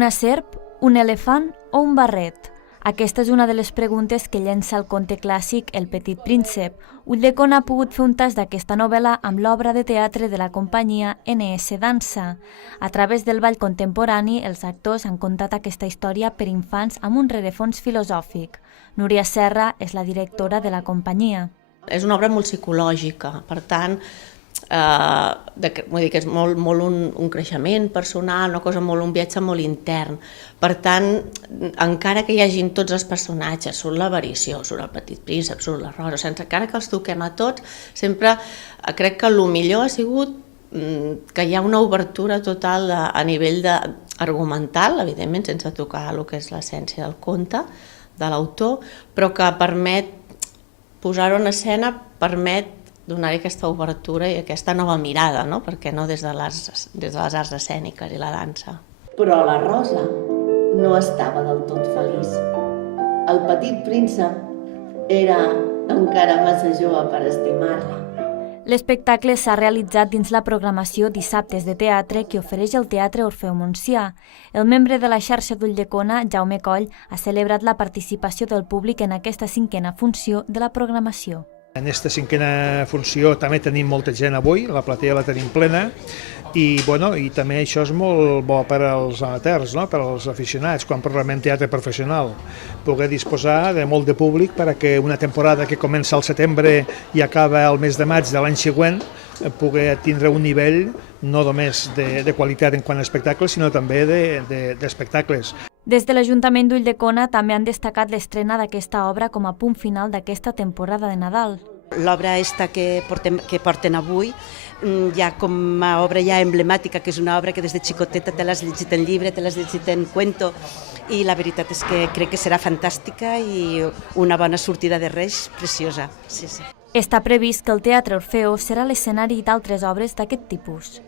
Una serp, un elefant o un barret? Aquesta és una de les preguntes que llença el conte clàssic El Petit Príncep. Ulldecona ha pogut fer un tast d'aquesta novel·la amb l'obra de teatre de la companyia NS Dansa. A través del ball contemporani, els actors han contat aquesta història per infants amb un rerefons filosòfic. Núria Serra és la directora de la companyia. És una obra molt psicològica, per tant, vull dir que és molt un creixement personal, una cosa un viatge molt intern. Per tant, encara que hi hagin tots els personatges, surt l'avarició, surt el Petit Príncep, surt la Rosa, encara que els toquem a tots, sempre crec que el millor ha sigut que hi ha una obertura total a nivell argumental, evidentment sense tocar el que és l'essència del conte, de l'autor, però que permet posar-ho en escena, permet donar-hi aquesta obertura i aquesta nova mirada, no? Perquè no des de les arts escèniques i la dansa. Però la Rosa no estava del tot feliç. El Petit Príncep era encara massa jove per estimar-la. L'espectacle s'ha realitzat dins la programació Dissabtes de Teatre que ofereix el Teatre Orfeu Montsià. El membre de la xarxa d'Ulldecona, Jaume Coll, ha celebrat la participació del públic en aquesta cinquena funció de la programació. En aquesta cinquena funció també tenim molta gent avui, la platea la tenim plena i també això és molt bo per als amateurs, no? Per als aficionats, quan parlem en teatre professional, poder disposar de molt de públic perquè una temporada que comença al setembre i acaba al mes de maig de l'any següent poder tindre un nivell no només de qualitat en quant a espectacles, sinó també d'espectacles. Des de l'Ajuntament d'Ulldecona també han destacat l'estrena d'aquesta obra com a punt final d'aquesta temporada de Nadal. L'obra que porten avui ja com a obra ja emblemàtica, que és una obra que des de xicoteta te l'has llegit en llibre, te l'has llegit en cuento, i la veritat és que crec que serà fantàstica i una bona sortida de Reis preciosa. Sí. Està previst que el Teatre Orfeo serà l'escenari d'altres obres d'aquest tipus.